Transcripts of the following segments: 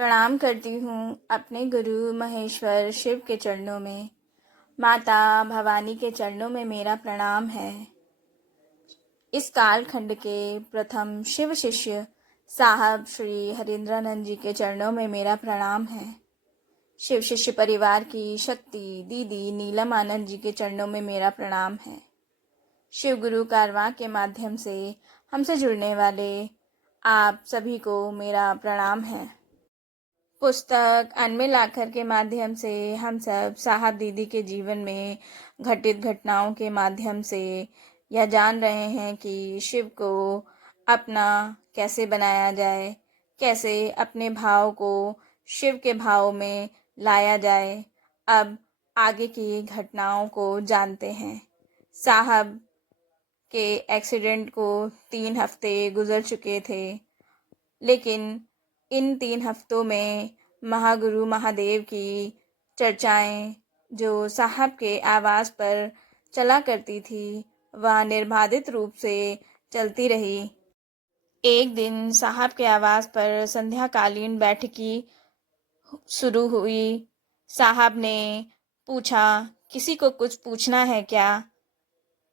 प्रणाम करती हूँ अपने गुरु महेश्वर शिव के चरणों में। माता भवानी के चरणों में मेरा प्रणाम है। इस कालखंड के प्रथम शिव शिष्य साहब श्री हरेंद्रानंद जी के चरणों में मेरा प्रणाम है। शिव शिष्य परिवार की शक्ति दीदी नीलम आनंद जी के चरणों में मेरा प्रणाम है। शिव गुरु कारवां के माध्यम से हमसे जुड़ने वाले आप सभी को मेरा प्रणाम है। पुस्तक अनमिल आखर के माध्यम से हम सब साहब दीदी के जीवन में घटित घटनाओं के माध्यम से यह जान रहे हैं कि शिव को अपना कैसे बनाया जाए, कैसे अपने भाव को शिव के भाव में लाया जाए। अब आगे की घटनाओं को जानते हैं। साहब के एक्सीडेंट को 3 हफ्ते गुजर चुके थे, लेकिन इन 3 हफ्तों में महागुरु महादेव की चर्चाएं जो साहब के आवाज़ पर चला करती थी वह निर्बाधित रूप से चलती रही। एक दिन साहब के आवाज़ पर संध्याकालीन बैठकी शुरू हुई। साहब ने पूछा, किसी को कुछ पूछना है क्या?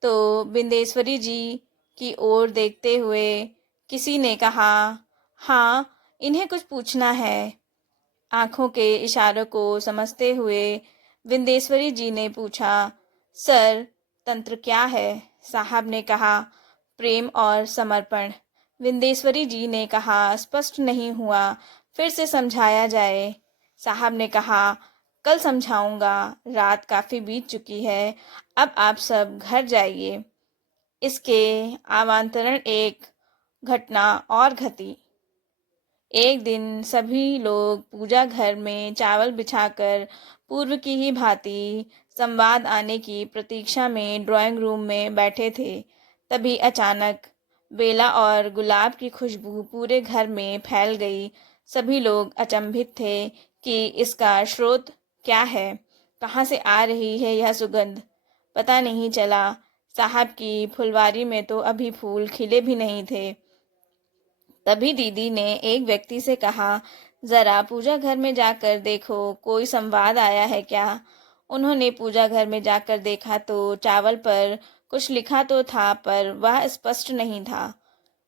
तो बिंदेश्वरी जी की ओर देखते हुए किसी ने कहा, हाँ, इन्हें कुछ पूछना है। आंखों के इशारों को समझते हुए विंदेश्वरी जी ने पूछा, सर, तंत्र क्या है? साहब ने कहा, प्रेम और समर्पण। विंदेश्वरी जी ने कहा, स्पष्ट नहीं हुआ, फिर से समझाया जाए। साहब ने कहा, कल समझाऊंगा, रात काफ़ी बीत चुकी है, अब आप सब घर जाइए। इसके अवान्तरण एक घटना और घटी। एक दिन सभी लोग पूजा घर में चावल बिछाकर पूर्व की ही भांति संवाद आने की प्रतीक्षा में ड्राइंग रूम में बैठे थे। तभी अचानक बेला और गुलाब की खुशबू पूरे घर में फैल गई। सभी लोग अचंभित थे कि इसका स्रोत क्या है, कहाँ से आ रही है यह सुगंध। पता नहीं चला। साहब की फुलवारी में तो अभी फूल खिले भी नहीं थे। तभी दीदी ने एक व्यक्ति से कहा, जरा पूजा घर में जाकर देखो, कोई संवाद आया है क्या? उन्होंने पूजा घर में जाकर देखा तो चावल पर कुछ लिखा तो था, पर वह स्पष्ट नहीं था।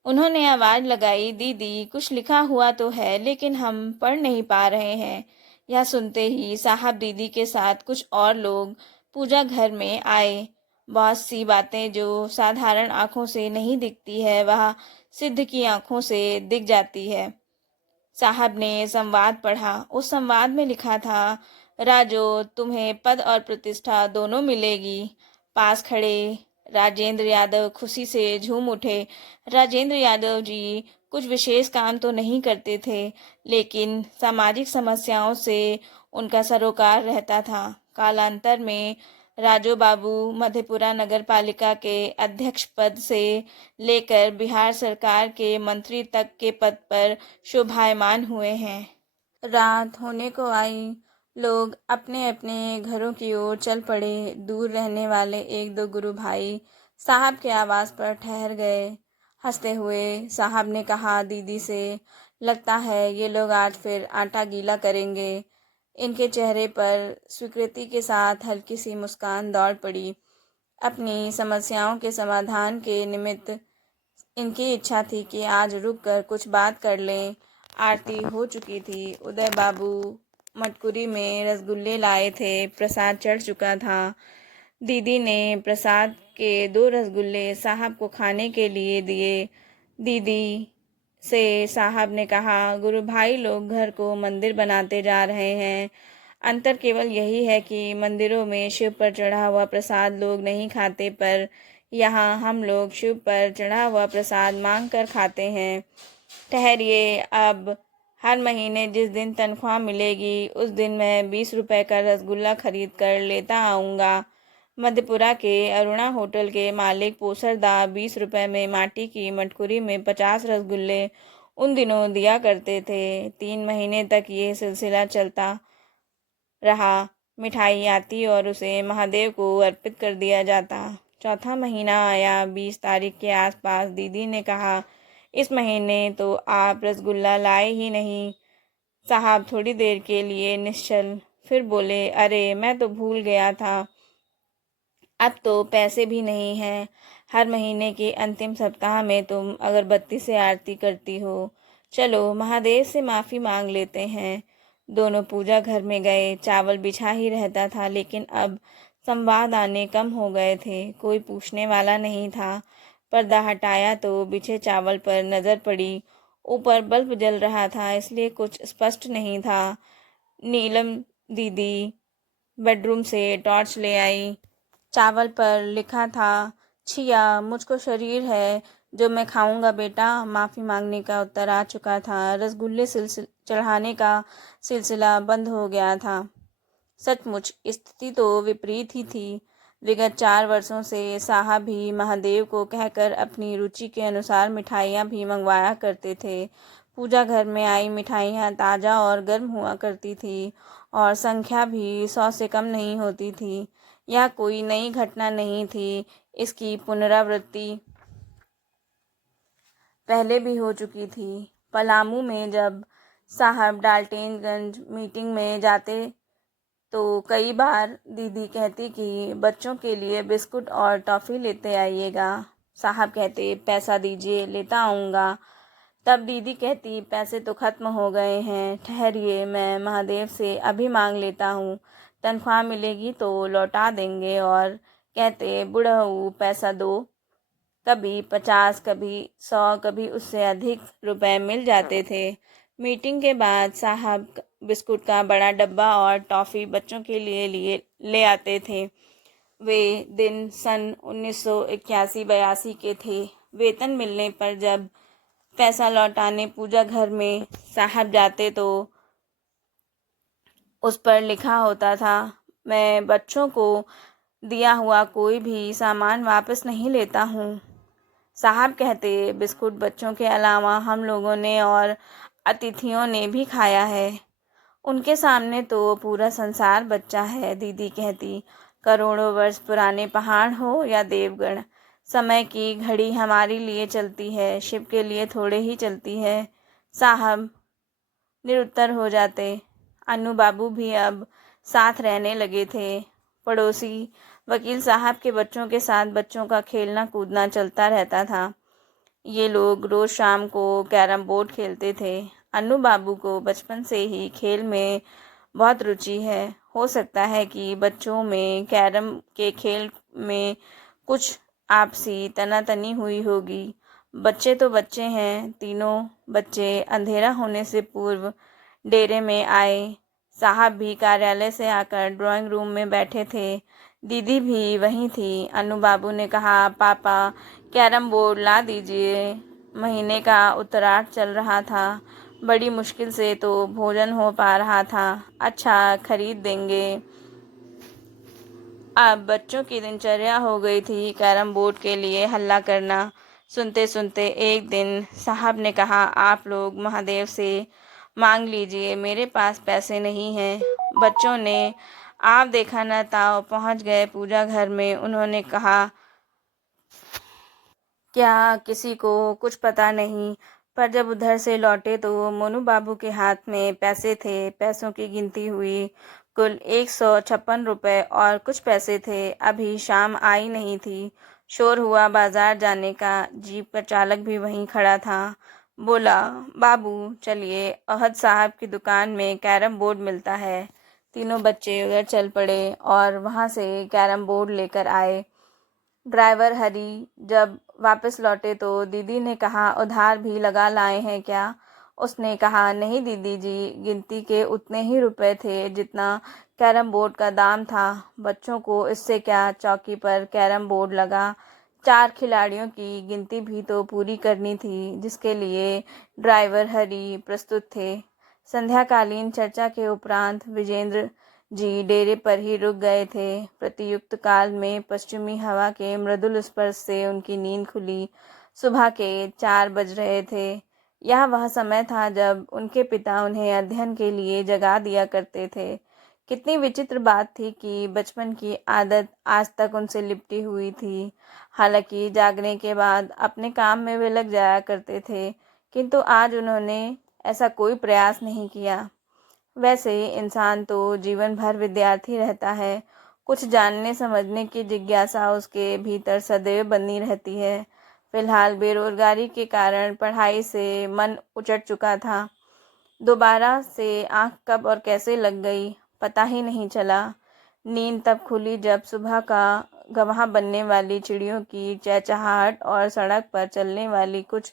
उन्होंने आवाज लगाई, दीदी, कुछ लिखा हुआ तो है, लेकिन हम पढ़ नहीं पा रहे हैं। यह सुनते ही साहब दीदी के साथ कुछ और लोग पूजा घर में आए। बहुत सी बातें जो साधारण आंखों से नहीं दिखती है वह सिद्ध की आंखों से दिख जाती है। साहब ने संवाद पढ़ा। उस संवाद में लिखा था, राजो, तुम्हें पद और प्रतिष्ठा दोनों मिलेगी। पास खड़े राजेंद्र यादव खुशी से झूम उठे। राजेंद्र यादव जी कुछ विशेष काम तो नहीं करते थे, लेकिन सामाजिक समस्याओं से उनका सरोकार रहता था। कालांतर में राजू बाबू मधेपुरा नगर पालिका के अध्यक्ष पद से लेकर बिहार सरकार के मंत्री तक के पद पर शोभायमान हुए हैं। रात होने को आई। लोग अपने अपने घरों की ओर चल पड़े। दूर रहने वाले एक दो गुरु भाई साहब के आवाज़ पर ठहर गए। हंसते हुए साहब ने कहा दीदी से, लगता है ये लोग आज फिर आटा गीला करेंगे। इनके चेहरे पर स्वीकृति के साथ हल्की सी मुस्कान दौड़ पड़ी। अपनी समस्याओं के समाधान के निमित्त इनकी इच्छा थी कि आज रुक कर कुछ बात कर लें। आरती हो चुकी थी। उदय बाबू मटकुरी में रसगुल्ले लाए थे। प्रसाद चढ़ चुका था। दीदी ने प्रसाद के 2 रसगुल्ले साहब को खाने के लिए दिए। दीदी से साहब ने कहा, गुरु भाई लोग घर को मंदिर बनाते जा रहे हैं। अंतर केवल यही है कि मंदिरों में शिव पर चढ़ा हुआ प्रसाद लोग नहीं खाते, पर यहाँ हम लोग शिव पर चढ़ा हुआ प्रसाद मांग कर खाते हैं। ठहरिए, अब हर महीने जिस दिन तनख्वाह मिलेगी उस दिन मैं 20 रुपए का रसगुल्ला खरीद कर लेता आऊँगा। मधेपुरा के अरुणा होटल के मालिक पोसरदा 20 रुपए में माटी की मटकुरी में 50 रसगुल्ले उन दिनों दिया करते थे। 3 महीने तक ये सिलसिला चलता रहा। मिठाई आती और उसे महादेव को अर्पित कर दिया जाता। चौथा महीना आया। 20 तारीख के आसपास दीदी ने कहा, इस महीने तो आप रसगुल्ला लाए ही नहीं। साहब थोड़ी देर के लिए निश्चल, फिर बोले, अरे मैं तो भूल गया था, अब तो पैसे भी नहीं हैं। हर महीने के अंतिम सप्ताह में तुम अगरबत्ती से आरती करती हो। चलो महादेव से माफ़ी मांग लेते हैं। दोनों पूजा घर में गए। चावल बिछा ही रहता था, लेकिन अब संवाद आने कम हो गए थे। कोई पूछने वाला नहीं था। पर्दा हटाया तो बिछे चावल पर नज़र पड़ी। ऊपर बल्ब जल रहा था, इसलिए कुछ स्पष्ट नहीं था। नीलम दीदी बेडरूम से टॉर्च ले आई। चावल पर लिखा था, छिया मुझको शरीर है जो मैं खाऊंगा बेटा। माफ़ी मांगने का उत्तर आ चुका था। रसगुल्ले चढ़ाने का सिलसिला बंद हो गया था। सचमुच स्थिति तो विपरीत ही थी। विगत 4 वर्षों से साहब भी महादेव को कहकर अपनी रुचि के अनुसार मिठाइयाँ भी मंगवाया करते थे। पूजा घर में आई मिठाइयाँ ताज़ा और गर्म हुआ करती थी, और संख्या भी 100 से कम नहीं होती थी। यह कोई नई घटना नहीं थी। इसकी पुनरावृत्ति पहले भी हो चुकी थी। पलामू में जब साहब डाल्टेनगंज मीटिंग में जाते तो कई बार दीदी कहती कि बच्चों के लिए बिस्कुट और टॉफ़ी लेते आइएगा। साहब कहते, पैसा दीजिए, लेता आऊँगा। तब दीदी कहती, पैसे तो ख़त्म हो गए हैं, ठहरिए, मैं महादेव से अभी मांग लेता हूँ, तनख्वाह मिलेगी तो लौटा देंगे। और कहते, बुढ़ऊ पैसा दो। कभी 50, कभी 100, कभी उससे अधिक रुपए मिल जाते थे। मीटिंग के बाद साहब बिस्कुट का बड़ा डब्बा और टॉफ़ी बच्चों के लिए ले आते थे। वे दिन सन 1981-82 के थे। वेतन मिलने पर जब पैसा लौटाने पूजा घर में साहब जाते तो उस पर लिखा होता था, मैं बच्चों को दिया हुआ कोई भी सामान वापस नहीं लेता हूँ। साहब कहते, बिस्कुट बच्चों के अलावा हम लोगों ने और अतिथियों ने भी खाया है। उनके सामने तो पूरा संसार बच्चा है। दीदी कहती, करोड़ों वर्ष पुराने पहाड़ हो या देवगढ़, समय की घड़ी हमारे लिए चलती है, शिव के लिए थोड़े ही चलती है। साहब निरुत्तर हो जाते। अनु बाबू भी अब साथ रहने लगे थे। पड़ोसी वकील साहब के बच्चों के साथ बच्चों का खेलना कूदना चलता रहता था। ये लोग रोज़ शाम को कैरम बोर्ड खेलते थे। अनु बाबू को बचपन से ही खेल में बहुत रुचि है। हो सकता है कि बच्चों में कैरम के खेल में कुछ आपसी तनातनी हुई होगी। बच्चे तो बच्चे हैं। तीनों बच्चे अंधेरा होने से पूर्व डेरे में आए। साहब भी कार्यालय से आकर ड्राइंग रूम में बैठे थे। दीदी भी वहीं थी। अनु बाबू ने कहा, पापा कैरम बोर्ड ला दीजिए। महीने का उत्तरार्ध चल रहा था। बड़ी मुश्किल से तो भोजन हो पा रहा था। अच्छा, खरीद देंगे। अब बच्चों की दिनचर्या हो गई थी कैरम बोर्ड के लिए हल्ला करना। सुनते सुनते एक दिन साहब ने कहा, आप लोग महादेव से मांग लीजिए, मेरे पास पैसे नहीं हैं। बच्चों ने आप देखा न ताव पहुंच गए पूजा घर में। उन्होंने कहा, क्या किसी को कुछ पता नहीं? पर जब उधर से लौटे तो मोनू बाबू के हाथ में पैसे थे। पैसों की गिनती हुई। कुल 156 रुपये और कुछ पैसे थे। अभी शाम आई नहीं थी। शोर हुआ बाजार जाने का। जीप का चालक भी वहीं खड़ा था। बोला, बाबू चलिए, अहद साहब की दुकान में कैरम बोर्ड मिलता है। तीनों बच्चे उधर चल पड़े और वहाँ से कैरम बोर्ड लेकर आए। ड्राइवर हरी जब वापस लौटे तो दीदी ने कहा, उधार भी लगा लाए हैं क्या? उसने कहा, नहीं दीदी जी, गिनती के उतने ही रुपए थे जितना कैरम बोर्ड का दाम था। बच्चों को इससे क्या, चौकी पर कैरम बोर्ड लगा। 4 खिलाड़ियों की गिनती भी तो पूरी करनी थी, जिसके लिए ड्राइवर हरी प्रस्तुत थे। संध्याकालीन चर्चा के उपरांत विजेंद्र जी डेरे पर ही रुक गए थे। प्रतियुक्त काल में पश्चिमी हवा के मृदुल स्पर्श से उनकी नींद खुली। सुबह के 4 बज रहे थे। यह वह समय था जब उनके पिता उन्हें अध्ययन के लिए जगा दिया करते थे। कितनी विचित्र बात थी कि बचपन की आदत आज तक उनसे लिपटी हुई थी। हालांकि जागने के बाद अपने काम में वे लग जाया करते थे, किंतु आज उन्होंने ऐसा कोई प्रयास नहीं किया। वैसे इंसान तो जीवन भर विद्यार्थी रहता है। कुछ जानने समझने की जिज्ञासा उसके भीतर सदैव बनी रहती है। फिलहाल बेरोजगारी के कारण पढ़ाई से मन उचट चुका था। दोबारा से आंख कब और कैसे लग गई पता ही नहीं चला। नींद तब खुली जब सुबह का गवाह बनने वाली चिड़ियों की चहचहाहट और सड़क पर चलने वाली कुछ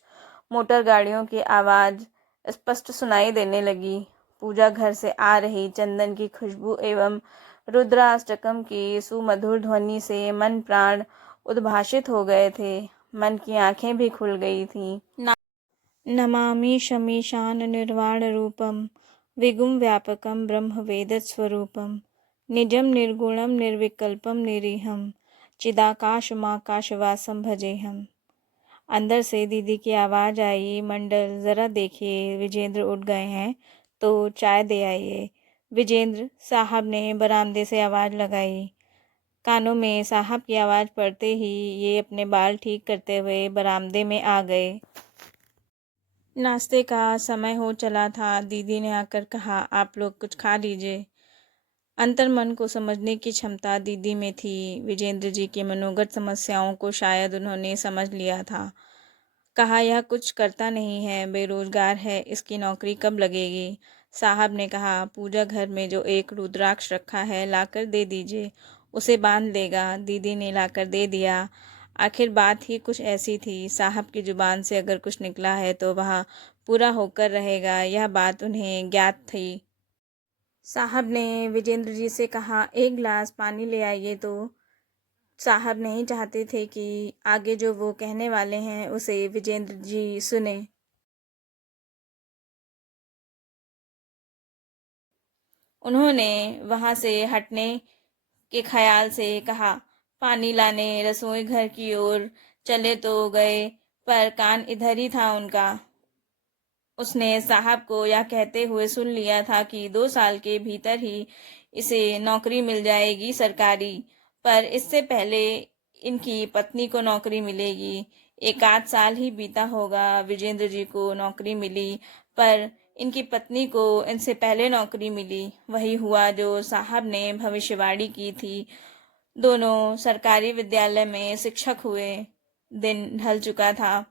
मोटर गाड़ियों की आवाज़ स्पष्ट सुनाई देने लगी। पूजा घर से आ रही चंदन की खुशबू एवं रुद्राष्टकम की सुमधुर ध्वनि से मन प्राण उद्भाषित हो गए थे। मन की आंखें भी खुल गई थीं। नमामि शमीशान निर्वाण रूपम विगुम व्यापकम ब्रह्म वेदस्वरूपम निजम निर्गुणम निर्विकल्पम निरीहम चिदाकाशमाकाशवासम भजेहम। अंदर से दीदी की आवाज़ आई, मंडल ज़रा देखिए विजेंद्र उठ गए हैं तो चाय दे आइए। विजेंद्र साहब ने बरामदे से आवाज़ लगाई। कानों में साहब की आवाज़ पड़ते ही ये अपने बाल ठीक करते हुए बरामदे में आ गए। नाश्ते का समय हो चला था। दीदी ने आकर कहा, आप लोग कुछ खा लीजिए। अंतर्मन को समझने की क्षमता दीदी में थी। विजेंद्र जी की मनोगत समस्याओं को शायद उन्होंने समझ लिया था। कहा, यह कुछ करता नहीं है, बेरोजगार है, इसकी नौकरी कब लगेगी। साहब ने कहा, पूजा घर में जो एक रुद्राक्ष रखा है लाकर दे दीजिए, उसे बांध लेगा। दीदी ने लाकर दे दिया। आखिर बात ही कुछ ऐसी थी। साहब की जुबान से अगर कुछ निकला है तो वह पूरा होकर रहेगा, यह बात उन्हें ज्ञात थी। साहब ने विजेंद्र जी से कहा, एक गिलास पानी ले आइए। तो साहब नहीं चाहते थे कि आगे जो वो कहने वाले हैं उसे विजेंद्र जी सुने। उन्होंने वहां से हटने के ख्याल से कहा, पानी लाने रसोई घर की ओर चले तो गए, पर कान इधर ही था उनका। उसने साहब को यह कहते हुए सुन लिया था कि 2 साल के भीतर ही इसे नौकरी मिल जाएगी सरकारी, पर इससे पहले इनकी पत्नी को नौकरी मिलेगी। 1 आध साल ही बीता होगा विजेंद्र जी को नौकरी मिली, पर इनकी पत्नी को इनसे पहले नौकरी मिली। वही हुआ जो साहब ने भविष्यवाणी की थी। दोनों सरकारी विद्यालय में शिक्षक हुए। दिन ढल चुका था।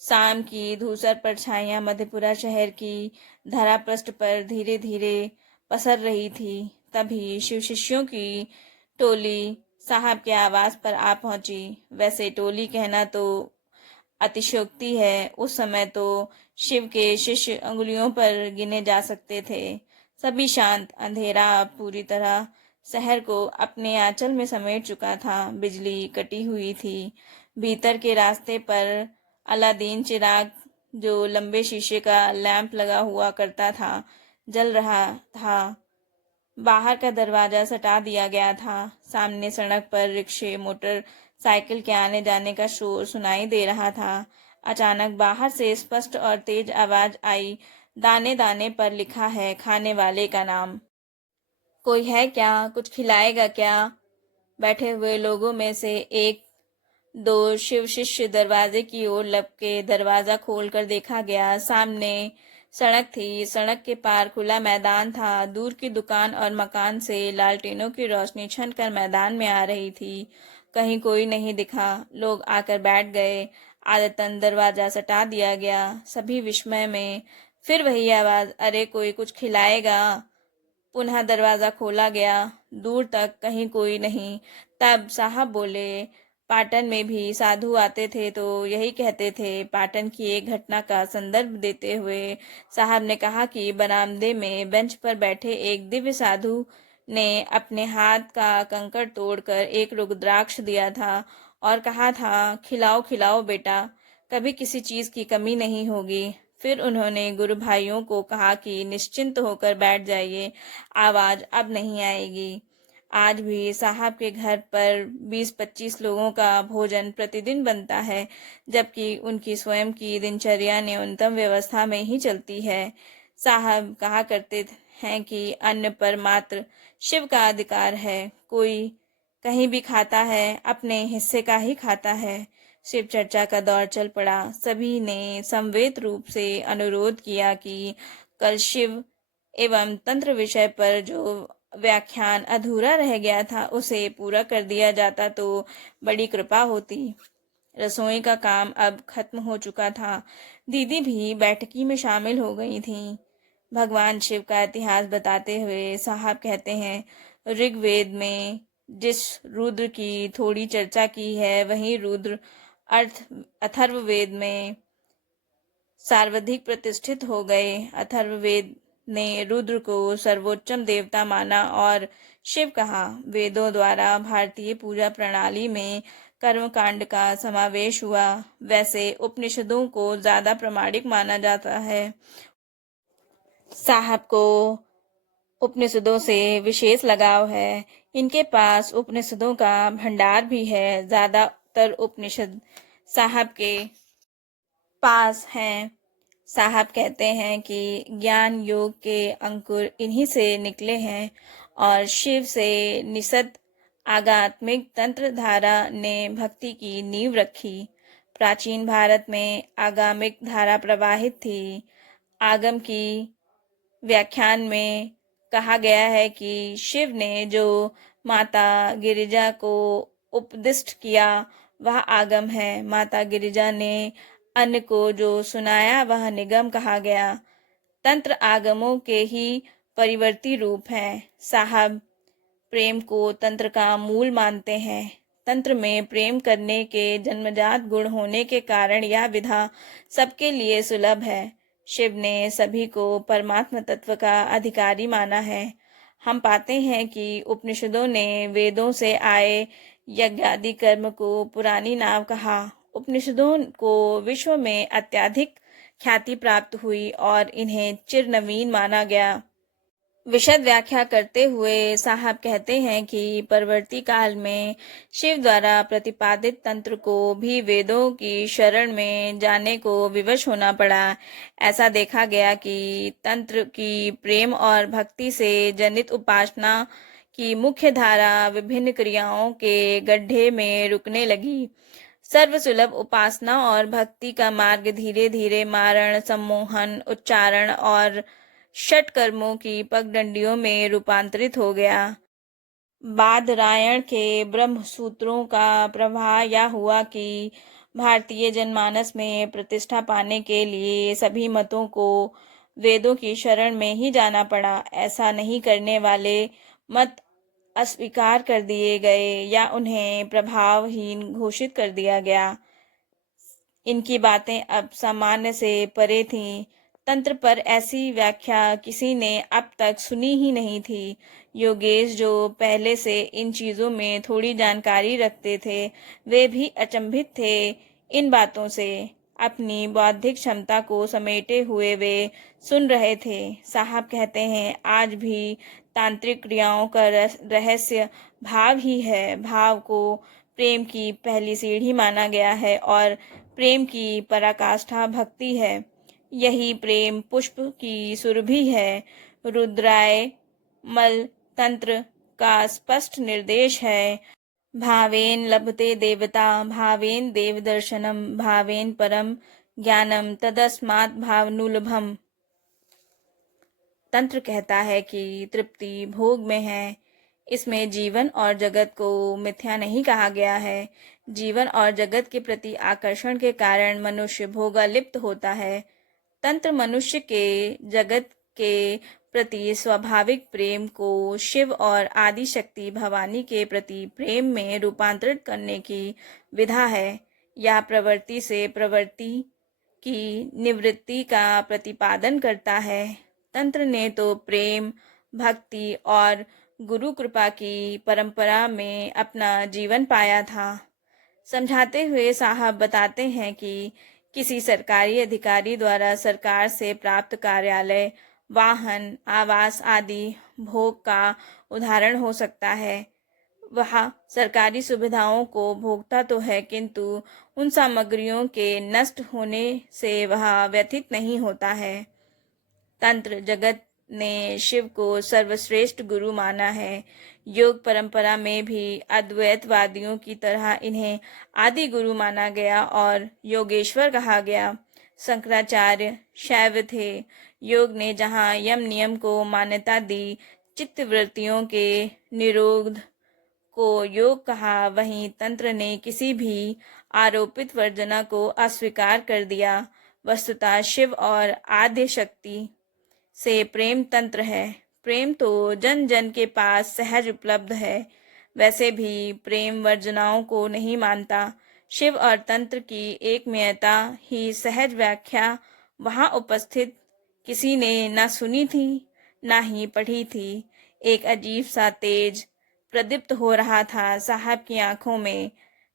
शाम की धूसर परछाइयां मधेपुरा शहर की धरापृष्ठ पर धीरे धीरे पसर रही थी। तभी शिव शिष्यों की टोली साहब के आवास पर आ पहुंची। वैसे टोली कहना तो अतिशयोक्ति है। उस समय तो शिव के शिष्य अंगुलियों पर गिने जा सकते थे। सभी शांत। अंधेरा पूरी तरह शहर को अपने आंचल में समेट चुका था। बिजली कटी हुई थी। भीतर के रास्ते पर अलादीन चिराग, जो लंबे शीशे का लैंप लगा हुआ करता था, जल रहा था। बाहर का दरवाजा सटा दिया गया था। सामने सड़क पर रिक्शे मोटर साइकिल के आने जाने का शोर सुनाई दे रहा था। अचानक बाहर से स्पष्ट और तेज आवाज आई, दाने दाने पर लिखा है खाने वाले का नाम। कोई है क्या? कुछ खिलाएगा क्या? बैठे हुए लोगों में से एक दो शिव शिष्य दरवाजे की ओर लपके। दरवाजा खोलकर देखा गया। सामने सड़क थी। सड़क के पार खुला मैदान था। दूर की दुकान और मकान से लालटेनों की रोशनी छनकर मैदान में आ रही थी। कहीं कोई नहीं दिखा। लोग आकर बैठ गए। आदतन दरवाजा सटा दिया गया। सभी विस्मय में। फिर वही आवाज, अरे कोई कुछ खिलाएगा। पुनः दरवाजा खोला गया। दूर तक कहीं कोई नहीं। तब साहब बोले, पाटन में भी साधु आते थे तो यही कहते थे। पाटन की एक घटना का संदर्भ देते हुए साहब ने कहा कि बरामदे में बेंच पर बैठे एक दिव्य साधु ने अपने हाथ का कंकड़ तोड़कर एक रुद्राक्ष दिया था और कहा था, खिलाओ खिलाओ बेटा, कभी किसी चीज की कमी नहीं होगी। फिर उन्होंने गुरु भाइयों को कहा कि निश्चिंत होकर बैठ जाइए, आवाज अब नहीं आएगी। आज भी साहब के घर पर 20-25 लोगों का भोजन प्रतिदिन बनता है, जबकि उनकी स्वयं की दिनचर्या न्यूनतम व्यवस्था में ही चलती है। साहब कहा करते हैं कि अन्न पर मात्र शिव का अधिकार है। कोई कहीं भी खाता है, अपने हिस्से का ही खाता है। शिव चर्चा का दौर चल पड़ा। सभी ने समवेत रूप से अनुरोध किया कि कल शिव एवं तंत्र विषय पर जो व्याख्यान अधूरा रह गया था उसे पूरा कर दिया जाता तो बड़ी कृपा होती। रसोई का काम अब खत्म हो चुका था। दीदी भी बैठकी में शामिल हो गई थीं। भगवान शिव का इतिहास बताते हुए साहब कहते हैं, ऋग्वेद में जिस रुद्र की थोड़ी चर्चा की है वही रुद्र अथर्ववेद में सर्वाधिक प्रतिष्ठित हो गए। अथर्ववेद ने रुद्र को सर्वोच्चम देवता माना और शिव कहा। वेदों द्वारा भारतीय पूजा प्रणाली में कर्मकांड का समावेश हुआ। वैसे उपनिषदों को ज्यादा प्रामाणिक माना जाता है। साहब को उपनिषदों से विशेष लगाव है। इनके पास उपनिषदों का भंडार भी है। ज्यादातर उपनिषद साहब के पास हैं। साहब कहते हैं कि ज्ञान योग के अंकुर इन्हीं से निकले हैं और शिव से निषद आध्यात्मिक तंत्र धारा ने भक्ति की नींव रखी। प्राचीन भारत में आगमिक धारा प्रवाहित थी। आगम की व्याख्यान में कहा गया है कि शिव ने जो माता गिरिजा को उपदिष्ट किया वह आगम है। माता गिरिजा ने अन्य को जो सुनाया वह निगम कहा गया। तंत्र आगमों के ही परिवर्ती रूप हैं। साहब प्रेम को तंत्र का मूल मानते हैं। तंत्र में प्रेम करने के जन्मजात गुण होने के कारण यह विधा सबके लिए सुलभ है। शिव ने सभी को परमात्मा तत्व का अधिकारी माना है। हम पाते हैं कि उपनिषदों ने वेदों से आए यज्ञादि कर्म को पुरानी नाव कहा। उपनिषदों को विश्व में अत्यधिक ख्याति प्राप्त हुई और इन्हें चिर नवीन माना गया। विशद व्याख्या करते हुए साहब कहते हैं कि परवर्ती काल में शिव द्वारा प्रतिपादित तंत्र को भी वेदों की शरण में जाने को विवश होना पड़ा। ऐसा देखा गया कि तंत्र की प्रेम और भक्ति से जनित उपासना की मुख्य धारा विभिन्न क्रियाओं के गड्ढे में रुकने लगी। सर्वसुलभ उपासना और भक्ति का मार्ग धीरे धीरे मारण, सम्मोहन, उच्चारण और षट कर्मों की पगडंडियों में रूपांतरित हो गया। बादरायण के ब्रह्म सूत्रों का प्रवाह यह हुआ कि भारतीय जनमानस में प्रतिष्ठा पाने के लिए सभी मतों को वेदों की शरण में ही जाना पड़ा। ऐसा नहीं करने वाले मत अस्वीकार कर दिए गए या उन्हें प्रभावहीन घोषित कर दिया गया। इनकी बातें अब सामान्य से परे थीं। तंत्र पर ऐसी व्याख्या किसी ने अब तक सुनी ही नहीं थी। योगेश जो पहले से इन चीजों में थोड़ी जानकारी रखते थे वे भी अचंभित थे इन बातों से। अपनी बौद्धिक क्षमता को समेटे हुए वे सुन रहे थे। साहब कहते हैं, आज भी तांत्रिक क्रियाओं का रहस्य भाव ही है। भाव को प्रेम की पहली सीढ़ी माना गया है और प्रेम की पराकाष्ठा भक्ति है। यही प्रेम पुष्प की सुरभि है। रुद्राय मल तंत्र का स्पष्ट निर्देश है। भावेन लभते देवता, भावेन देवदर्शनम, भावेन परम ज्ञानम, तदस्मात् भावनुलभम। तंत्र कहता है कि तृप्ति भोग में है। इसमें जीवन और जगत को मिथ्या नहीं कहा गया है। जीवन और जगत के प्रति आकर्षण के कारण मनुष्य भोगालिप्त होता है। तंत्र मनुष्य के जगत के प्रति स्वाभाविक प्रेम को शिव और आदि शक्ति भवानी के प्रति प्रेम में रूपांतरित करने की विधा है। यह प्रवृत्ति से प्रवृत्ति की निवृत्ति का प्रतिपादन करता है। तंत्र ने तो प्रेम, भक्ति और गुरु कृपा की परंपरा में अपना जीवन पाया था। समझाते हुए साहब बताते हैं कि किसी सरकारी अधिकारी द्वारा सरकार से प्राप्त कार्यालय, वाहन, आवास आदि भोग का उदाहरण हो सकता है। वह सरकारी सुविधाओं को भोगता तो है किंतु उन सामग्रियों के नष्ट होने से वह व्यथित नहीं होता है। तंत्र जगत ने शिव को सर्वश्रेष्ठ गुरु माना है। योग परंपरा में भी अद्वैतवादियों की तरह इन्हें आदि गुरु माना गया और योगेश्वर कहा गया। शंकराचार्य शैव थे। योग ने जहाँ यम नियम को मान्यता दी, चित्त वृत्तियों के निरोध को योग कहा, वहीं तंत्र ने किसी भी आरोपित वर्जना को अस्वीकार कर दिया। वस्तुतः शिव और आद्य शक्ति से प्रेम तंत्र है। प्रेम तो जन जन के पास सहज उपलब्ध है, वैसे भी प्रेम वर्जनाओं को नहीं मानता। शिव और तंत्र की एकमयता ही सहज व्याख्या वहां उपस्थित किसी ने न सुनी थी, न ही पढ़ी थी। एक अजीब सा तेज प्रदीप्त हो रहा था साहब की आंखों में,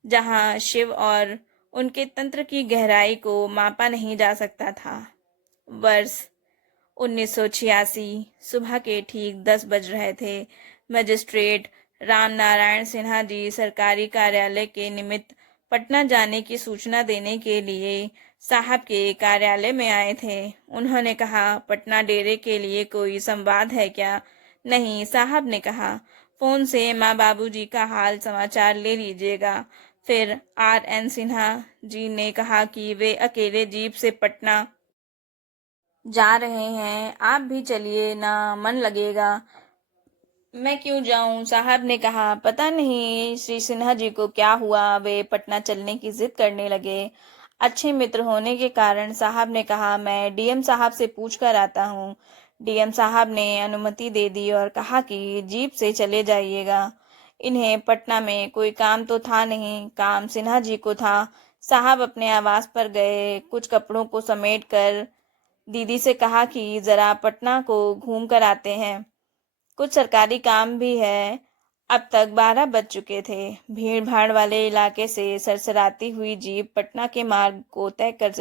जहां शिव और उनके तंत्र की गहराई को मापा नहीं जा सकता था। वर्ष 1986 सुबह के ठीक 10 बज रहे थे। मजिस्ट्रेट राम नारायण सिन्हा जी सरकारी कार्यालय के निमित्त पटना जाने की सूचना देने के लिए साहब के कार्यालय में आए थे। उन्होंने कहा, पटना डेरे के लिए कोई संवाद है क्या? नहीं, साहब ने कहा, फोन से माँ बाबूजी का हाल समाचार ले लीजिएगा। फिर R.N. सिन्हा जी ने कहा कि वे अकेले जीप से पटना जा रहे हैं, आप भी चलिए ना, मन लगेगा। मैं क्यों जाऊं? साहब ने कहा, पता नहीं श्री सिन्हा जी को क्या हुआ, वे पटना चलने की जिद करने लगे। अच्छे मित्र होने के कारण साहब ने कहा, मैं डीएम साहब से पूछ कर आता हूँ। डीएम साहब ने अनुमति दे दी और कहा कि जीप से चले जाइएगा। इन्हें पटना में कोई काम तो था नहीं, काम सिन्हा जी को था। साहब अपने आवास पर गए, कुछ कपड़ों को समेट कर दीदी से कहा कि जरा पटना को घूम कर आते हैं, कुछ सरकारी काम भी है। अब तक 12 बज चुके थे। भीड़ भाड़ वाले इलाके से सरसराती हुई जीप पटना के मार्ग को तय कर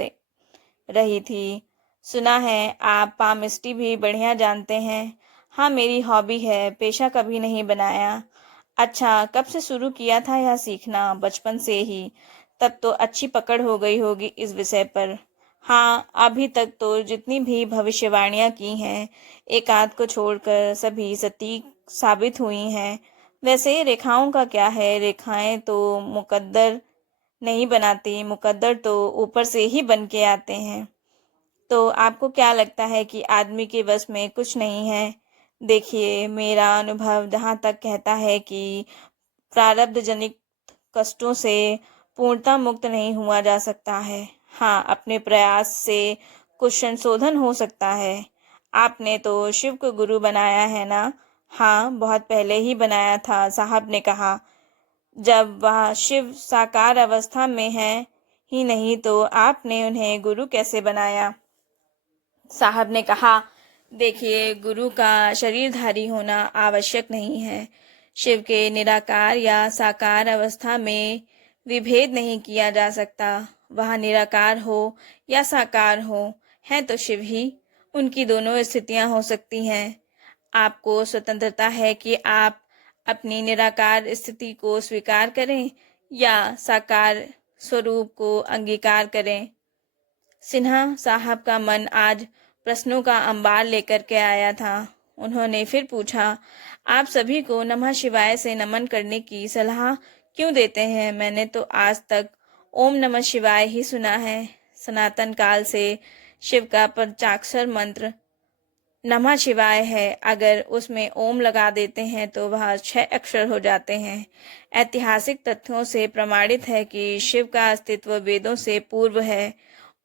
रही थी। सुना है आप पामिस्ट्री भी बढ़िया जानते हैं? हाँ, मेरी हॉबी है, पेशा कभी नहीं बनाया। अच्छा, कब से शुरू किया था यह सीखना? बचपन से ही। तब तो अच्छी पकड़ हो गई होगी इस विषय पर। हाँ, अभी तक तो जितनी भी भविष्यवाणियां की हैं, एक आध को छोड़कर सभी सटीक साबित हुई हैं। वैसे रेखाओं का क्या है? रेखाएं तो मुकद्दर नहीं बनाती, मुकद्दर तो ऊपर से ही बन के आते हैं। तो आपको क्या लगता है कि आदमी के बस में कुछ नहीं है? देखिए, मेरा अनुभव जहाँ तक कहता है कि प्रारब्ध जनित कष्टों से पूर्णतः मुक्त नहीं हुआ जा सकता है। हाँ, अपने प्रयास से कुछ संशोधन हो सकता है। आपने तो शिव को गुरु बनाया है ना? हाँ, बहुत पहले ही बनाया था, साहब ने कहा। जब वह शिव साकार अवस्था में है ही नहीं तो आपने उन्हें गुरु कैसे बनाया? साहब ने कहा, देखिए, गुरु का शरीरधारी होना आवश्यक नहीं है। शिव के निराकार या साकार अवस्था में विभेद नहीं किया जा सकता। वह निराकार हो या साकार हो, है तो शिव ही। उनकी दोनों स्थितियां हो सकती हैं। आपको स्वतंत्रता है कि आप अपनी निराकार स्थिति को स्वीकार करें या साकार स्वरूप को अंगीकार करें। सिन्हा साहब का मन आज प्रश्नों का अंबार लेकर के आया था। उन्होंने फिर पूछा, आप सभी को नमः शिवाय से नमन करने की सलाह क्यों देते हैं? मैंने तो आज तक ओम नमः शिवाय ही सुना है। सनातन काल से शिव का पंचाक्षर मंत्र नमः शिवाय है। अगर उसमें ओम लगा देते हैं तो वह 6 अक्षर हो जाते हैं। ऐतिहासिक तथ्यों से प्रमाणित है कि शिव का अस्तित्व वेदों से पूर्व है।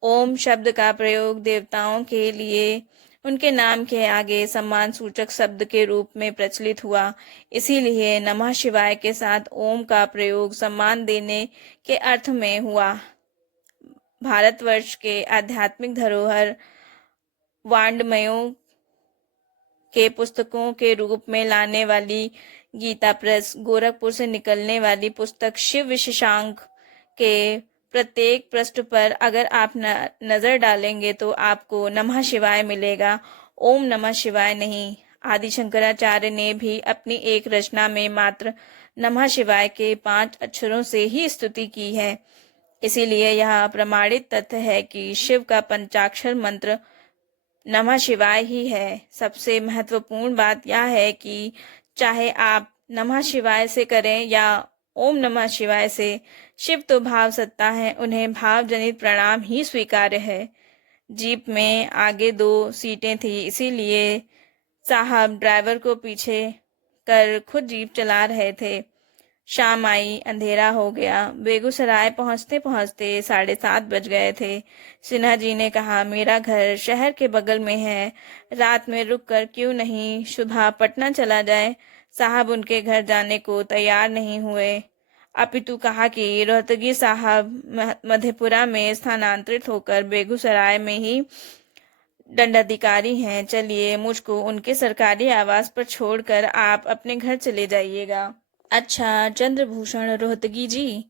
ओम शब्द का प्रयोग देवताओं के लिए उनके नाम के आगे सम्मान सूचक शब्द के रूप में प्रचलित हुआ। इसीलिए नमः शिवाय के साथ ओम का प्रयोग सम्मान देने के अर्थ में हुआ। भारतवर्ष के आध्यात्मिक धरोहर वाङ्मयों के पुस्तकों के रूप में लाने वाली गीता प्रेस गोरखपुर से निकलने वाली पुस्तक शिव विशेषांक के प्रत्येक पृष्ठ पर अगर आप नजर डालेंगे तो आपको नमः शिवाय मिलेगा, ओम नमः शिवाय नहीं। आदि शंकराचार्य ने भी अपनी एक रचना में मात्र नमः शिवाय के 5 अक्षरों से ही स्तुति की है। इसीलिए यह प्रमाणित तथ्य है कि शिव का पंचाक्षर मंत्र नमः शिवाय ही है। सबसे महत्वपूर्ण बात यह है कि चाहे आप नमः शिवाय से करें या ओम नमः शिवाय से, शिव तो भाव सत्ता है, उन्हें भाव जनित प्रणाम ही स्वीकार्य है। जीप में आगे 2 सीटें थी, इसीलिए साहब ड्राइवर को पीछे कर खुद जीप चला रहे थे। शाम आई, अंधेरा हो गया। बेगूसराय पहुंचते पहुंचते 7:30 बज गए थे। सिन्हा जी ने कहा, मेरा घर शहर के बगल में है, रात में रुक कर क्यों नहीं सुबह पटना चला जाए। साहब उनके घर जाने को तैयार नहीं हुए, अपितु कहा कि रोहतगी साहब मधेपुरा में स्थानांतरित होकर बेगूसराय में ही दंडाधिकारी हैं। चलिए, मुझको उनके सरकारी आवास पर छोड़कर आप अपने घर चले जाइएगा। अच्छा, चंद्रभूषण रोहतगी जी?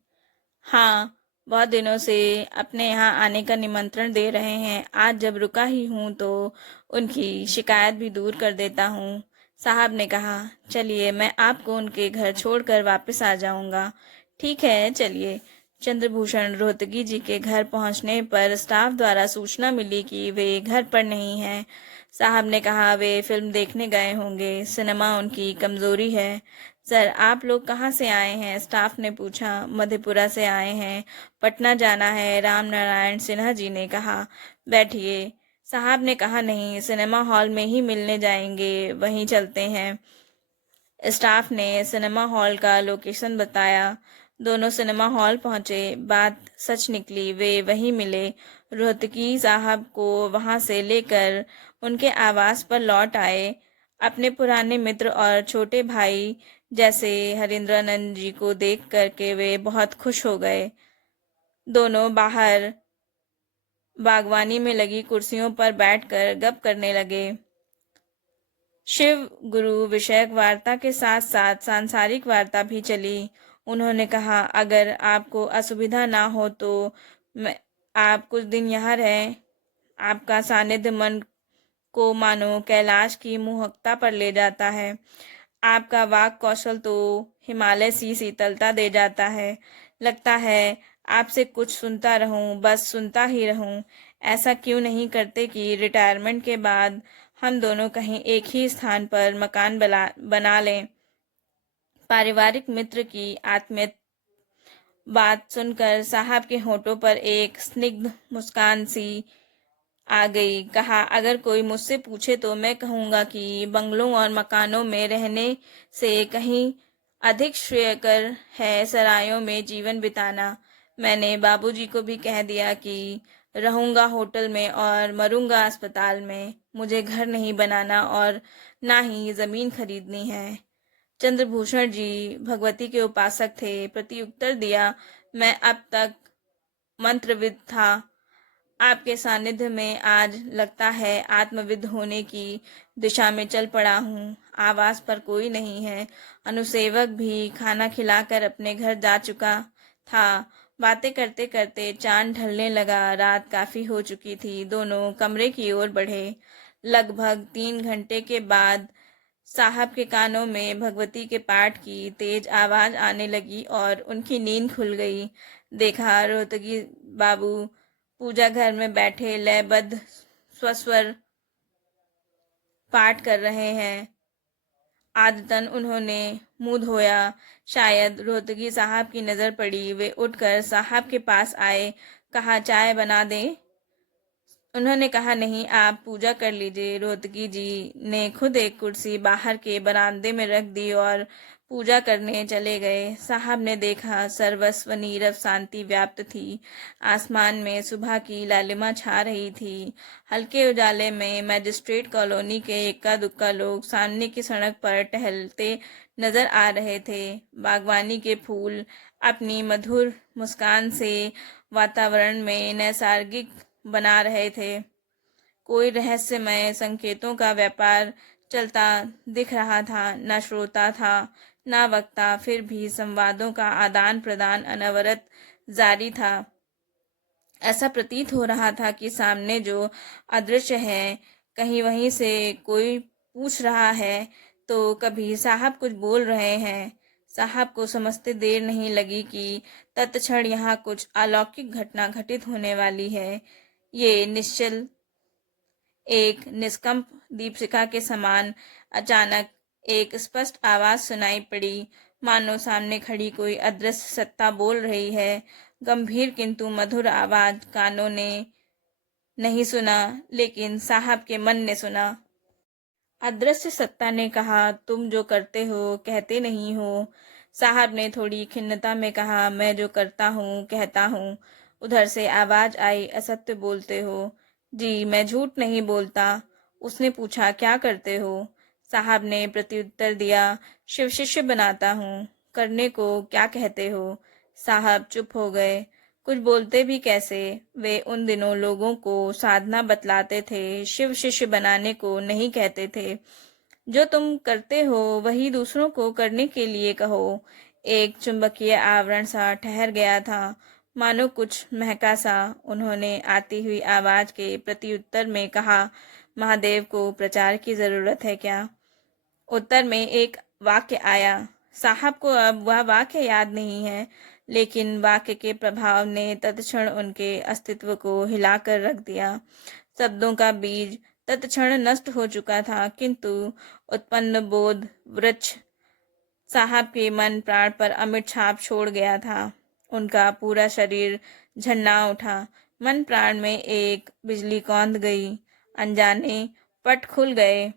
हाँ, बहुत दिनों से अपने यहाँ आने का निमंत्रण दे रहे हैं। आज जब रुका ही हूँ तो उनकी शिकायत भी दूर कर देता हूँ। साहब ने कहा, चलिए, मैं आपको उनके घर छोड़कर वापस आ जाऊंगा। ठीक है, चलिए। चंद्रभूषण रोहतगी जी के घर पहुंचने पर स्टाफ द्वारा सूचना मिली कि वे घर पर नहीं हैं। साहब ने कहा, वे फिल्म देखने गए होंगे, सिनेमा उनकी कमजोरी है। सर, आप लोग कहाँ से आए हैं? स्टाफ ने पूछा। मधेपुरा से आए हैं, पटना जाना है, राम नारायण सिन्हा जी ने कहा। बैठिए। साहब ने कहा, नहीं, सिनेमा हॉल में ही मिलने जाएंगे, वहीं चलते हैं। स्टाफ ने सिनेमा हॉल का लोकेशन बताया। दोनों सिनेमा हॉल पहुंचे। बात सच निकली, वे वहीं मिले। रोहतगी साहब को वहां से लेकर उनके आवास पर लौट आए। अपने पुराने मित्र और छोटे भाई जैसे हरिंद्रानंद जी को देख करके वे बहुत खुश हो गए। दोनों बाहर बागवानी में लगी कुर्सियों पर बैठकर गप करने लगे। शिव गुरु विषयक वार्ता के साथ साथ सांसारिक वार्ता भी चली। उन्होंने कहा, अगर आपको असुविधा ना हो तो आप कुछ दिन यहाँ रहें। आपका सानिध्य मन को मानो कैलाश की मोहकता पर ले जाता है। आपका वाक कौशल तो हिमालय सी शीतलता दे जाता है। लगता है आपसे कुछ सुनता रहूं, बस सुनता ही रहूं। ऐसा क्यों नहीं करते कि रिटायरमेंट के बाद हम दोनों कहीं एक ही स्थान पर मकान बना लें। पारिवारिक मित्र की आत्मीय बात सुनकर साहब के होठों पर एक स्निग्ध मुस्कान सी आ गई। कहा, अगर कोई मुझसे पूछे तो मैं कहूँगा कि बंगलों और मकानों में रहने से कहीं अधिक श्रेयकर है सरायों में जीवन बिताना। मैंने बाबूजी को भी कह दिया कि रहूँगा होटल में और मरूंगा अस्पताल में। मुझे घर नहीं बनाना और ना ही ज़मीन खरीदनी है। चंद्रभूषण जी भगवती के उपासक थे। प्रत्युत्तर दिया, मैं अब तक मंत्रविद था, आपके सानिध्य में आज लगता है आत्मविद होने की दिशा में चल पड़ा हूँ। आवास पर कोई नहीं है। अनुसेवक भी खाना खिलाकर अपने घर जा चुका था। बातें करते करते चांद ढलने लगा। रात काफी हो चुकी थी। दोनों कमरे की ओर बढ़े। लगभग 3 घंटे के बाद साहब के कानों में भगवती के पाठ की तेज आवाज आने लगी और उनकी नींद खुल गई। देखा, रोहतगी बाबू पूजा घर में बैठे लयबद्ध स्वस्वर पाठ कर रहे हैं। आदतन उन्होंने मुंह धोया। शायद रोहतगी साहब की नजर पड़ी। वे उठकर साहब के पास आए। कहा, चाय बना दें? उन्होंने कहा, नहीं, आप पूजा कर लीजिए। रोहतगी जी ने खुद एक कुर्सी बाहर के बरामदे में रख दी और पूजा करने चले गए। साहब ने देखा, सर्वस्व नीरव शांति व्याप्त थी। आसमान में सुबह की लालिमा छा रही थी। हल्के उजाले में मैजिस्ट्रेट कॉलोनी के इक्का दुक्का लोग सामने की सड़क पर टहलते नजर आ रहे थे। बागवानी के फूल अपनी मधुर मुस्कान से वातावरण में नैसर्गिक बना रहे थे। कोई रहस्यमय संकेतों का व्यापार चलता दिख रहा था। न श्रोता था, न वक्ता, फिर भी संवादों का आदान प्रदान अनवरत जारी था। ऐसा प्रतीत हो रहा था कि सामने जो अदृश्य है, कहीं वहीं से कोई पूछ रहा है तो कभी साहब कुछ बोल रहे हैं। साहब को समझते देर नहीं लगी कि तत्क्षण यहाँ कुछ अलौकिक घटना घटित होने वाली है। ये निश्चल एक निष्कंप दीपशिखा के समान अचानक एक स्पष्ट आवाज सुनाई पड़ी, मानो सामने खड़ी कोई अदृश्य सत्ता बोल रही है। गंभीर किंतु मधुर आवाज कानों ने नहीं सुना, लेकिन साहब के मन ने सुना। अदृश्य सत्ता ने कहा, तुम जो करते हो कहते नहीं हो। साहब ने थोड़ी खिन्नता में कहा, मैं जो करता हूँ कहता हूँ। उधर से आवाज आई, असत्य बोलते हो। जी, मैं झूठ नहीं बोलता। उसने पूछा, क्या करते हो? साहब ने प्रत्युत्तर दिया, शिव शिष्य बनाता हूँ। करने को क्या कहते हो? साहब चुप हो गए। कुछ बोलते भी कैसे? वे उन दिनों लोगों को साधना बतलाते थे, शिव शिष्य बनाने को नहीं कहते थे। जो तुम करते हो वही दूसरों को करने के लिए कहो। एक चुंबकीय आवरण सा ठहर गया था, मानो कुछ महका सा। उन्होंने आती हुई आवाज के प्रत्युत्तर में कहा, महादेव को प्रचार की जरूरत है क्या? उत्तर में एक वाक्य आया। साहब को अब वह वाक्य याद नहीं है, लेकिन वाक्य के प्रभाव ने तत्क्षण उनके अस्तित्व को हिलाकर रख दिया। शब्दों का बीज तत्क्षण नष्ट हो चुका था, किंतु उत्पन्न बोध वृक्ष साहब के मन प्राण पर अमिट छाप छोड़ गया था। उनका पूरा शरीर झन्ना उठा। मन प्राण में एक बिजली कौंध गई। अनजाने पट खुल गए।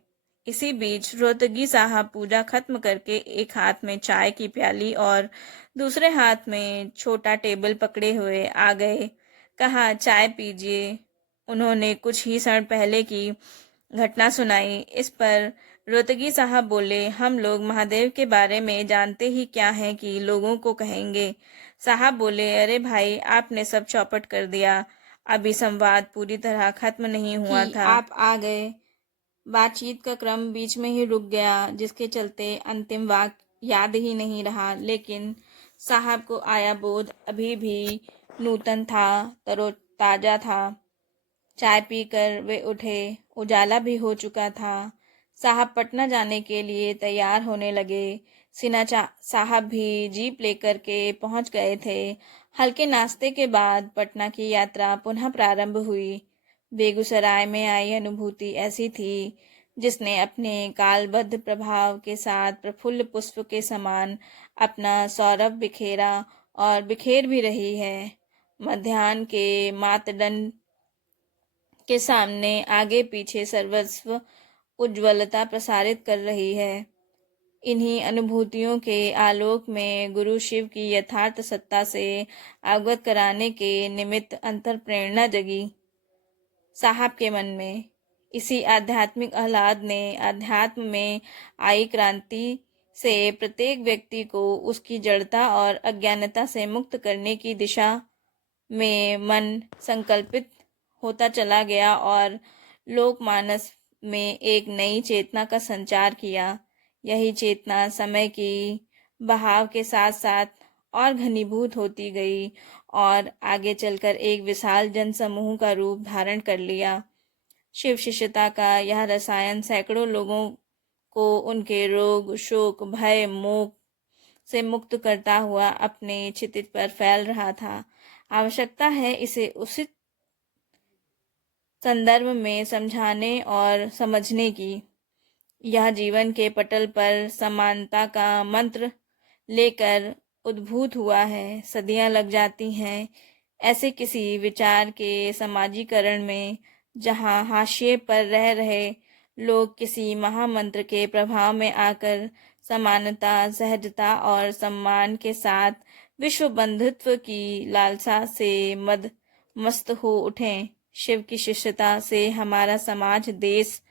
इसी बीच रोहतगी साहब पूजा खत्म करके एक हाथ में चाय की प्याली और दूसरे हाथ में छोटा टेबल पकड़े हुए आ गए। कहा, चाय पीजिए। उन्होंने कुछ ही क्षण पहले की घटना सुनाई। इस पर रोहतगी साहब बोले, हम लोग महादेव के बारे में जानते ही क्या है कि लोगों को कहेंगे। साहब बोले, अरे भाई, आपने सब चौपट कर दिया। अभी संवाद पूरी तरह खत्म नहीं हुआ था, आप आ गए। बातचीत का क्रम बीच में ही रुक गया, जिसके चलते अंतिम वाक्य याद ही नहीं रहा। लेकिन साहब को आया बोध अभी भी नूतन था, तरोताजा था। चाय पीकर वे उठे। उजाला भी हो चुका था। साहब पटना जाने के लिए तैयार होने लगे। साहब भी जीप लेकर के पहुंच गए थे। हल्के नाश्ते के बाद पटना की यात्रा पुनः प्रारंभ हुई। बेगूसराय में आई अनुभूति ऐसी थी जिसने अपने कालबद्ध प्रभाव के साथ प्रफुल्ल पुष्प के समान अपना सौरभ बिखेरा और बिखेर भी रही है। मध्याह्न के मातदंड के सामने आगे पीछे सर्वस्व उज्ज्वलता प्रसारित कर रही है। इन्हीं अनुभूतियों के आलोक में गुरु शिव की यथार्थ सत्ता से अवगत कराने के निमित्त अंतर प्रेरणा जगी साहब के मन में। इसी आध्यात्मिक आह्लाद ने अध्यात्म में आई क्रांति से प्रत्येक व्यक्ति को उसकी जड़ता और अज्ञानता से मुक्त करने की दिशा में मन संकल्पित होता चला गया और लोकमानस में एक नई चेतना का संचार किया। यही चेतना समय की बहाव के साथ साथ और घनीभूत होती गई और आगे चलकर एक विशाल जनसमूह का रूप धारण कर लिया। शिव शिष्यता का यह रसायन सैकड़ों लोगों को उनके रोग, शोक, भय, मोह से मुक्त करता हुआ अपने क्षितिज पर फैल रहा था। आवश्यकता है इसे उचित संदर्भ में समझाने और समझने की। यह जीवन के पटल पर समानता का मंत्र लेकर उद्भूत हुआ है। सदियां लग जाती हैं ऐसे किसी विचार के समाजीकरण में, जहां हाशिए पर रह रहे लोग किसी महामंत्र के प्रभाव में आकर समानता, सहजता और सम्मान के साथ विश्व बंधुत्व की लालसा से मद मस्त हो उठें। शिव की शिष्यता से हमारा समाज, देश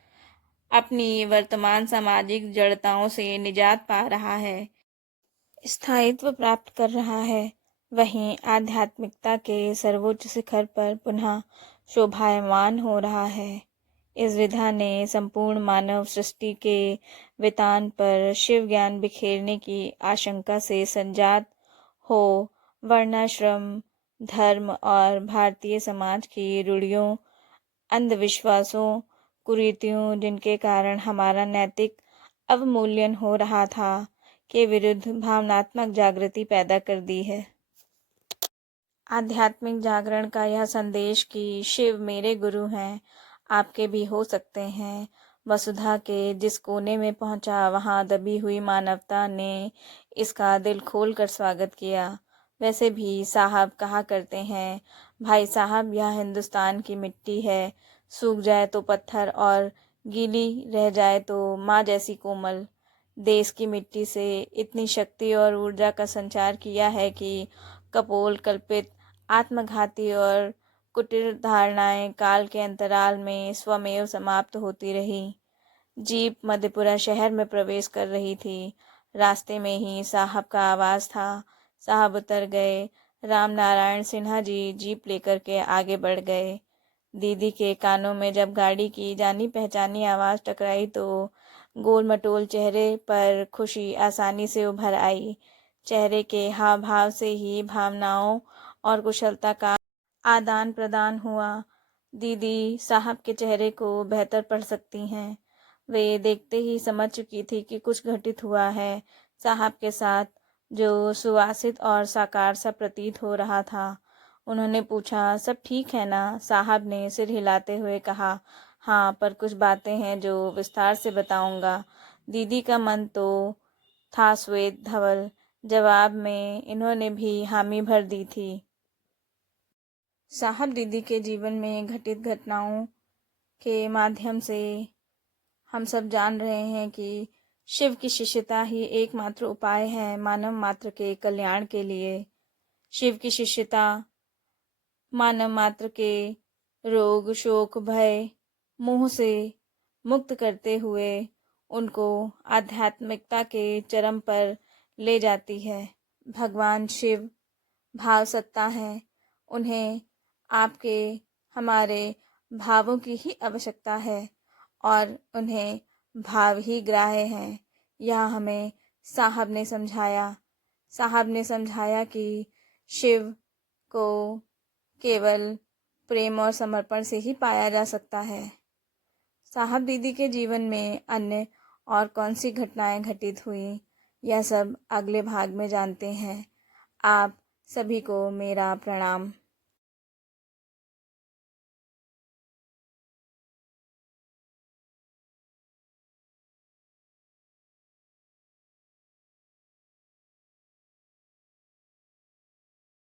अपनी वर्तमान सामाजिक जड़ताओं से निजात पा रहा है, स्थायित्व प्राप्त कर रहा है। वहीं आध्यात्मिकता के सर्वोच्च शिखर पर पुनः शोभायमान हो रहा है। इस विधा ने संपूर्ण मानव सृष्टि के वितान पर शिव ज्ञान बिखेरने की आशंका से संजात हो वर्णाश्रम, धर्म और भारतीय समाज की रूढ़ियों, अंधविश्वासों, कुरीतियों, जिनके कारण हमारा नैतिक अवमूल्यन हो रहा था, के विरुद्ध भावनात्मक जागृति पैदा कर दी है। आध्यात्मिक जागरण का यह संदेश कि शिव मेरे गुरु हैं, आपके भी हो सकते हैं, वसुधा के जिस कोने में पहुंचा, वहां दबी हुई मानवता ने इसका दिल खोल कर स्वागत किया। वैसे भी साहब कहा करते हैं, भाई साहब यह हिंदुस्तान की मिट्टी है, सूख जाए तो पत्थर और गीली रह जाए तो माँ जैसी कोमल। देश की मिट्टी से इतनी शक्ति और ऊर्जा का संचार किया है कि कपोल कल्पित आत्मघाती और कुटिल धारणाएं काल के अंतराल में स्वमेव समाप्त होती रही। जीप मधेपुरा शहर में प्रवेश कर रही थी। रास्ते में ही साहब का आवाज़ था। साहब उतर गए। राम नारायण सिन्हा जी जीप लेकर के आगे बढ़ गए। दीदी के कानों में जब गाड़ी की जानी पहचानी आवाज़ टकराई तो गोल मटोल चेहरे पर खुशी आसानी से उभर आई। चेहरे के हाव भाव से ही भावनाओं और कुशलता का आदान प्रदान हुआ। दीदी साहब के चेहरे को बेहतर पढ़ सकती हैं। वे देखते ही समझ चुकी थी कि कुछ घटित हुआ है साहब के साथ, जो सुवासित और साकार सा प्रतीत हो रहा था। उन्होंने पूछा, सब ठीक है ना? साहब ने सिर हिलाते हुए कहा, हाँ, पर कुछ बातें हैं जो विस्तार से बताऊंगा। दीदी का मन तो था श्वेत धवल। जवाब में इन्होंने भी हामी भर दी थी। साहब दीदी के जीवन में घटित घटनाओं के माध्यम से हम सब जान रहे हैं कि शिव की शिष्यता ही एकमात्र उपाय है मानव मात्र के कल्याण के लिए। शिव की शिष्यता मानव मात्र के रोग, शोक, भय, मोह से मुक्त करते हुए उनको आध्यात्मिकता के चरम पर ले जाती है। भगवान शिव भाव सत्ता है। उन्हें आपके, हमारे भावों की ही आवश्यकता है और उन्हें भाव ही ग्राह्य हैं। यह हमें साहब ने समझाया। साहब ने समझाया कि शिव को केवल प्रेम और समर्पण से ही पाया जा सकता है। साहब दीदी के जीवन में अन्य और कौन सी घटनाएं घटित हुई, यह सब अगले भाग में जानते हैं। आप सभी को मेरा प्रणाम।